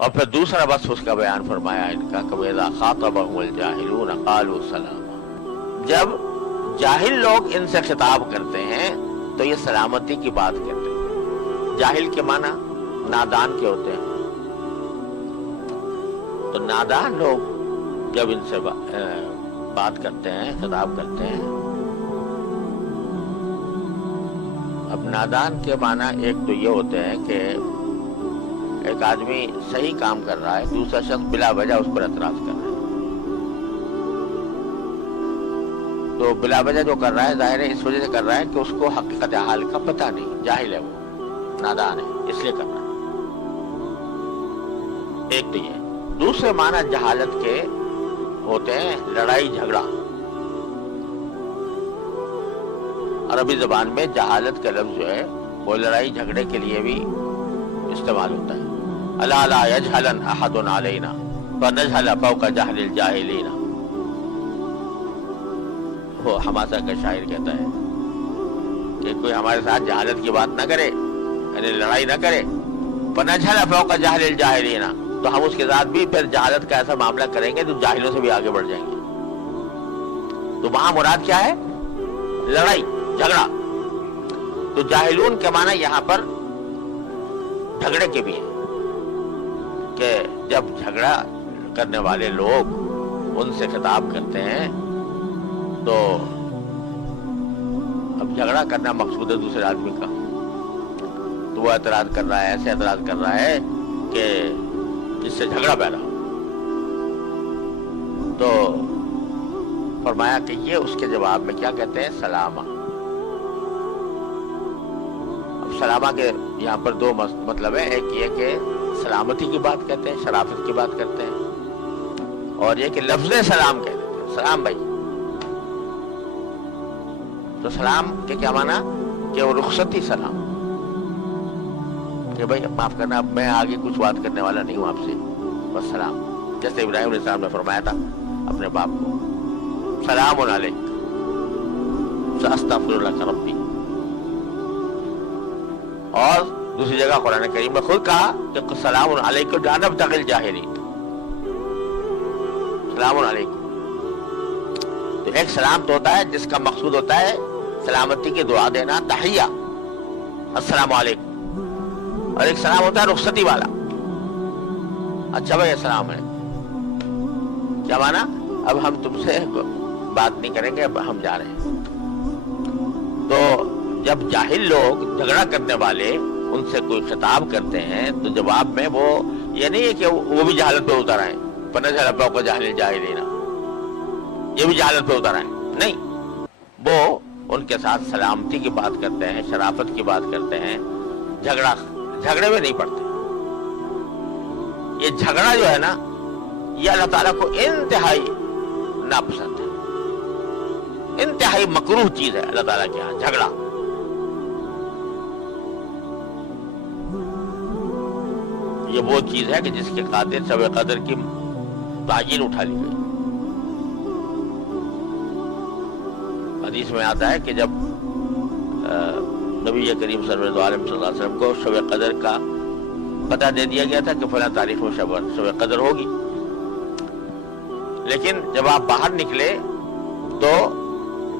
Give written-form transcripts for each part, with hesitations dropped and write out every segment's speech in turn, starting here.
اور پھر دوسرا بس اس کا بیان فرمایا انکا کہ وَإِذَا خَاطَبَهُمُ الْجَاهِلُونَ قَالُوا سَلَامًا، جب جاہل لوگ ان سے خطاب کرتے ہیں تو یہ سلامتی کی بات کرتے ہیں۔ جاہل کے معنی نادان کے ہوتے ہیں، تو نادان لوگ جب ان سے بات کرتے ہیں، خطاب کرتے ہیں۔ اب نادان کے معنی ایک تو یہ ہوتے ہیں کہ ایک آدمی صحیح کام کر رہا ہے، دوسرا شخص بلا وجہ اس پر اعتراض کر رہا ہے، تو بلا وجہ جو کر رہا ہے ظاہر ہے اس وجہ سے کر رہا ہے کہ اس کو حقیقت حال کا پتہ نہیں، جاہل ہے، وہ نادان ہے، اس لیے کر رہا ہے۔ ایک تو یہ۔ دوسرے معنی جہالت کے ہوتے ہیں لڑائی جھگڑا۔ عربی زبان میں جہالت کا لفظ جو ہے وہ لڑائی جھگڑے کے لیے بھی استعمال ہوتا ہے۔ الا لا یجہلن احد علینا فنجہل فوق جہل الجاہلین، وہ حماسہ کا شاعر کہتا ہے کہ کوئی ہمارے ساتھ جہالت کی بات نہ کرے، یعنی لڑائی نہ کرے، فنجہل فوق جہل الجاہلین، تو ہم اس کے ساتھ بھی پھر جہالت کا ایسا معاملہ کریں گے تو جاہلوں سے بھی آگے بڑھ جائیں گے۔ تو وہاں مراد کیا ہے؟ لڑائی جھگڑا۔ تو جاہلون کے معنی یہاں پر جھگڑے کے بھی ہیں کہ جب جھگڑا کرنے والے لوگ ان سے خطاب کرتے ہیں تو اب جھگڑا کرنا مقصود ہے دوسرے آدمی کا، تو وہ اعتراض کر رہا ہے، ایسے اعتراض کر رہا ہے کہ جس سے جھگڑا پیدا ہو۔ تو فرمایا کہ یہ اس کے جواب میں کیا کہتے ہیں؟ سلامہ۔ اب سلامہ کے یہاں پر دو مطلب ہے، ایک یہ کہ سلامتی کی بات کہتے ہیں، شرافت کی بات کرتے ہیں، اور یہ کہ لفظ سلام کہہ دیتے ہیں، سلام بھائی۔ تو سلام کے کیا معنی؟ کہ وہ رخصتی سلام، کہ بھائی معاف کرنا، اب میں آگے کچھ بات کرنے والا نہیں ہوں آپ سے، بس سلام۔ جیسے ابراہیم علیہ السلام نے فرمایا تھا اپنے باپ کو، سلام علیک ساستغفر لک ربی۔ اور دوسری جگہ قرآن کریم میں خود کہا کہ سلام علیکم لا نبتغی الجاہلین، سلام علیکم۔ تو ایک سلام تو ہوتا ہے جس کا مقصود ہوتا ہے سلامتی کی دعا دینا، تحیہ، السلام علیکم، اور ایک سلام ہوتا ہے رخصتی والا، اچھا بھائی السلام علیکم، کیا مانا؟ اب ہم تم سے بات نہیں کریں گے، اب ہم جا رہے ہیں۔ تو جب جاہل لوگ جھگڑا کرنے والے ان سے کوئی خطاب کرتے ہیں تو جواب میں وہ یہ نہیں ہے کہ وہ بھی جہالت پہ اتر آئے، فنجہل فوق جہل الجاہلین، یہ بھی جہالت پہ اتر آئے، نہیں، وہ ان کے ساتھ سلامتی کی بات کرتے ہیں، شرافت کی بات کرتے ہیں، جھگڑے میں نہیں پڑتے۔ یہ جھگڑا جو ہے نا، یہ اللہ تعالیٰ کو انتہائی ناپسند ہے، انتہائی مکروہ چیز ہے اللہ تعالیٰ کے ہاں جھگڑا۔ یہ وہ چیز ہے کہ جس کے خاطر شب قدر کی تعین اٹھا لی گئی۔ حدیث میں آتا ہے کہ جب نبی کریم صلی اللہ علیہ وسلم کو شب قدر کا پتہ دے دیا گیا تھا کہ فلاں تاریخ میں شب قدر ہوگی، لیکن جب آپ باہر نکلے تو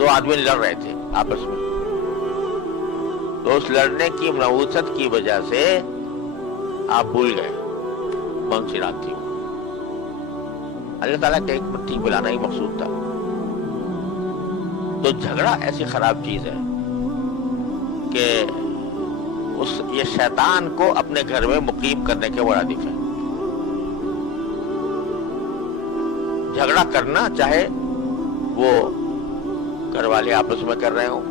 دو آدمی لڑ رہے تھے آپس میں، تو اس لڑنے کی نحوست کی وجہ سے آپ بھول گئے کون سی رات تھی۔ اللہ تعالیٰ کے ایک مٹی بلانا ہی مقصود تھا۔ تو جھگڑا ایسی خراب چیز ہے کہ یہ شیطان کو اپنے گھر میں مقیم کرنے کے مرادف ہے۔ جھگڑا کرنا چاہے وہ گھر والے آپس میں کر رہے ہوں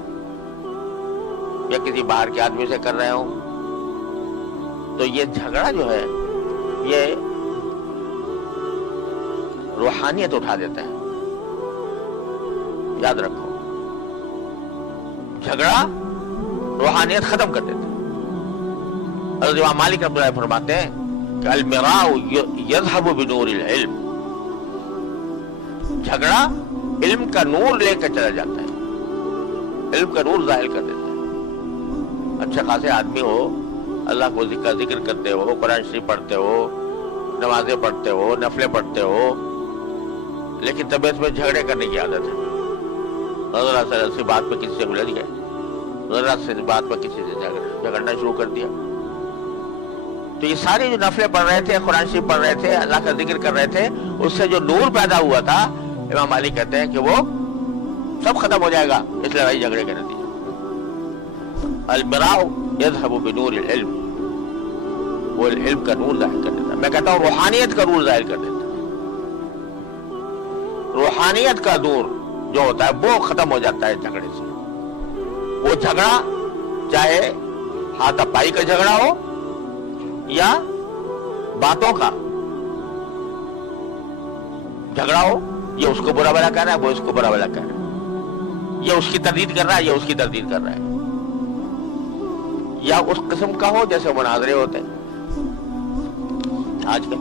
یا کسی باہر کے آدمی سے کر رہے ہوں، تو یہ جھگڑا جو ہے یہ روحانیت اٹھا دیتا ہے، یاد رکھو، جھگڑا روحانیت ختم کر دیتا ہے۔ حضرت امام مالک رحمۃ اللہ فرماتے ہیں کہ المراء یذهب بنور العلم، جھگڑا علم کا نور لے کر چلا جاتا ہے، علم کا نور ظاہر کر دیتا ہے۔ اچھے خاصے آدمی ہو، اللہ کو ذکر کرتے ہو، قرآن شریف پڑھتے ہو، نمازیں پڑھتے ہو، نفلیں پڑھتے ہو، لیکن طبیعت میں جھگڑے کرنے کی عادت ہے. ذرا سی بات پہ کسی سے الجھ گئے، ذرا سی بات پہ کسی سے جھگڑنا شروع کر دیا. تو یہ ساری جو نفلیں پڑھ رہے تھے، قرآن شریف پڑھ رہے تھے، اللہ کا ذکر کر رہے تھے، اس سے جو نور پیدا ہوا تھا، امام مالک کہتے ہیں کہ وہ سب ختم ہو جائے گا اس لڑائی جھگڑے کے نتیجے. المراء يذهب بنور العلم، وہ علم کا نور ظاہر کر دیتا ہے. میں کہتا ہوں روحانیت کا نور ظاہر کر دیتا ہے. روحانیت کا نور جو ہوتا ہے وہ ختم ہو جاتا ہے جھگڑے سے. وہ جھگڑا چاہے ہاتھ پائی کا جھگڑا ہو یا باتوں کا جھگڑا ہو، یہ اس کو برا بھلا کہہ رہا ہے، وہ اس کو برا بھلا کہہ رہا ہے، یہ اس کی تردید کر رہا ہے، یہ اس کی تردید کر رہا ہے، یا اس قسم کا ہو جیسے مناظرے ہوتے ہیں. آج کل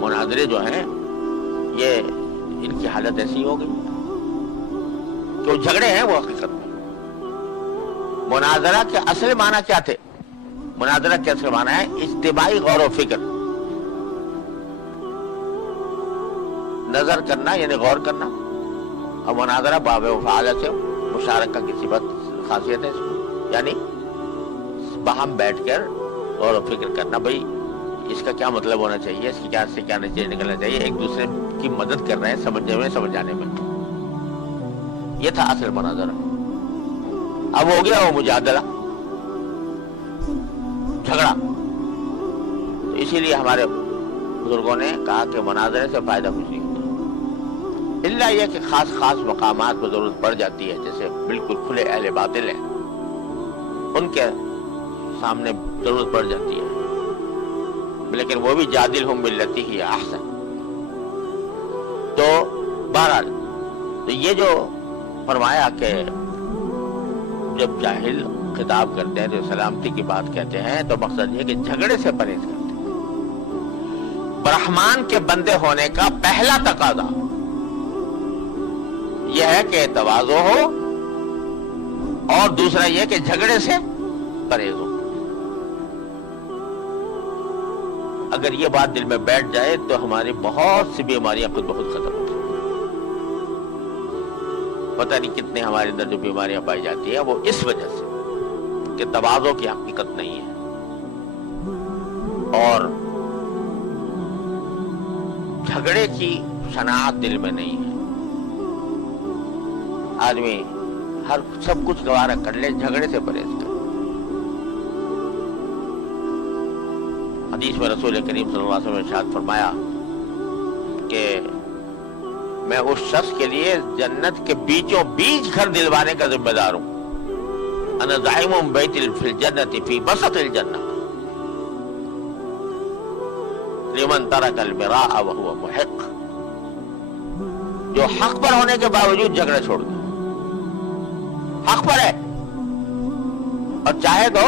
مناظرے جو ہیں یہ ان کی حالت ایسی ہو گئی کہ وہ جھگڑے ہیں. وہ حقیقت میں مناظرہ کے اصل معنی کیا تھے؟ مناظرہ کے اصل معنی ہے اجتماعی غور و فکر، نظر کرنا یعنی غور کرنا. اور مناظرہ باب و فعال سے مشارکہ کی صفت خاصیت ہے اس میں، یعنی باہم بیٹھ کر غور و فکر کرنا. بھئی اس کا کیا مطلب ہونا چاہیے، اس کی کیا سے کیا نتیجے نکلنا چاہیے، ایک دوسرے کی مدد کر رہے ہیں سمجھنے میں، سمجھانے میں. یہ تھا اصل مناظرہ. اب ہو گیا وہ مجادلہ، جھگڑا. تو اسی لیے ہمارے بزرگوں نے کہا کہ مناظرے سے فائدہ کچھ نہیں ہوتا، الا یہ کہ خاص خاص مقامات پر ضرورت پڑ جاتی ہے، جیسے بالکل کھلے اہل باطل ہیں ان کے سامنے ضرورت پڑ جاتی ہے، لیکن وہ بھی جادلہم باللتی ہی احسن. تو بہرحال تو یہ جو فرمایا کہ جب جاہل خطاب کرتے ہیں تو سلامتی کی بات کہتے ہیں، تو مقصد یہ کہ جھگڑے سے پرہیز کرتے ہیں. برحمان کے بندے ہونے کا پہلا تقاضا یہ ہے کہ تواضع ہو، اور دوسرا یہ کہ جھگڑے سے پرہیز ہو. اگر یہ بات دل میں بیٹھ جائے تو ہماری بہت سی بیماریاں خود بخود ختم ہو جائیں. پتہ نہیں کتنے ہمارے اندر جو بیماریاں پائی جاتی ہیں وہ اس وجہ سے کہ تواضع کی حقیقت نہیں ہے اور جھگڑے کی شناعت دل میں نہیں ہے. آدمی ہر سب کچھ گوارا کر لے، جھگڑے سے پرہیز کر. حدیث میں رسول کریم صلی اللہ علیہ وسلم نے ارشاد فرمایا کہ میں اس شخص کے لیے جنت کے بیچوں بیچ گھر دلوانے کا ذمہ دار ہوں. انا زعیم بیت فی الجنت فی وسط الجنہ لمن ترک المراء وهو محق. جو حق پر ہونے کے باوجود جھگڑا چھوڑ دے، حق پر ہے اور چاہے تو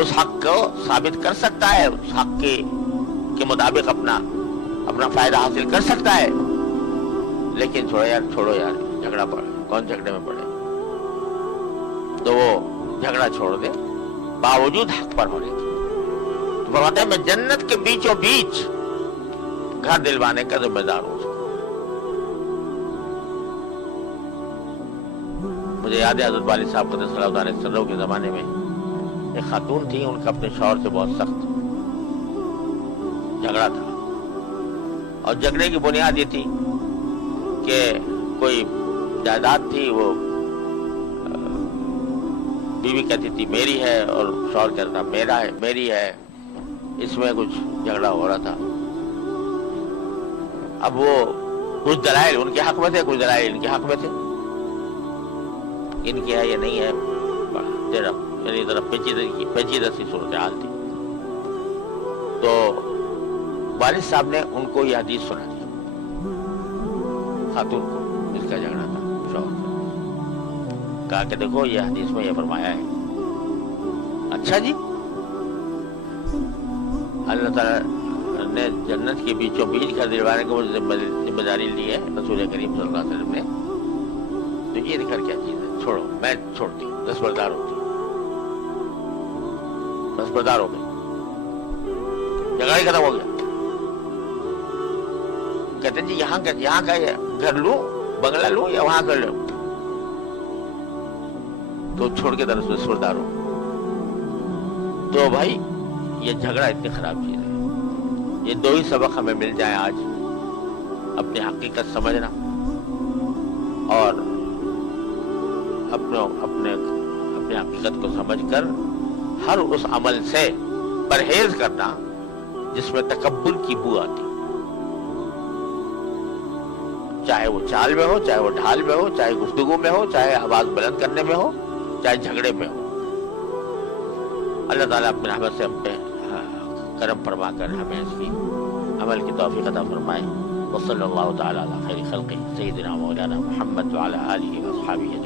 اس حق کو ثابت کر سکتا ہے، اس حق کے مطابق اپنا فائدہ حاصل کر سکتا ہے، لیکن چھوڑو یار جھگڑا پڑے، کون جھگڑے میں پڑے. تو وہ جھگڑا چھوڑ دے باوجود حق پر ہونے کے. تو فرماتے ہیں میں جنت کے بیچوں بیچ گھر دلوانے کا ذمہ دار ہوں. مجھے یاد ہے حضرت والد صاحب قدس صلی اللہ علیہ وسلم کے زمانے میں ایک خاتون تھی، ان کا اپنے شوہر سے بہت سخت جھگڑا تھا، اور جھگڑے کی بنیاد یہ تھی کہ کوئی جائیداد تھی، وہ بیوی کہتی تھی میری ہے اور شوہر کہتا تھا میرا ہے، میری ہے. اس میں کچھ جھگڑا ہو رہا تھا. اب وہ کچھ دلائل ان کے حق میں تھے، کچھ دلائل ان کے حق میں تھے. ان کی ہے یہ نہیں ہے، یعنی ذرا پیچیدہ سی صورتحال تھی. تو والد صاحب نے ان کو یہ حدیث سنا دی خاتون کو، جس کا جھگڑا تھا شوہر سے. کہا کہ دیکھو یہ حدیث میں یہ فرمایا ہے. اچھا جی، اللہ تعالیٰ نے جنت کے بیچوں بیچ گھر دلوانے کو ذمہ داری لی ہے رسول کریم صلی اللہ علیہ وسلم نے، تو یہ دکھر کیا چیز ہے، چھوڑو، میں چھوڑتی ہوں، دستبردار ہوتی، دستبردار ہو گئی. جھگڑا ہی ختم ہو گیا. کہتے ہیں جی یہاں کا گھر لوں، بنگلہ لوں یا وہاں کر لوں؟ تو چھوڑ کے درس میں سردار ہو. تو بھائی یہ جھگڑا اتنی خراب چیز ہے. یہ دو ہی سبق ہمیں مل جائیں آج، اپنی حقیقت سمجھنا اور اپنے حقیقت کو سمجھ کر ہر اس عمل سے پرہیز کرنا جس میں تکبر کی بو آتی، چاہے وہ چال میں ہو، چاہے وہ ڈھال میں ہو، چاہے گفتگو میں ہو، چاہے آواز بلند کرنے میں ہو، چاہے جھگڑے میں ہو. اللہ تعالیٰ اپنے رحمت سے اپنے کرم فرما کر ہمیں اس کی عمل کی توفیق عطا فرمائے. وصلی اللہ تعالیٰ علی خیر خلقہ سیدنا مولانا محمد وعلی آلہ واصحابہ.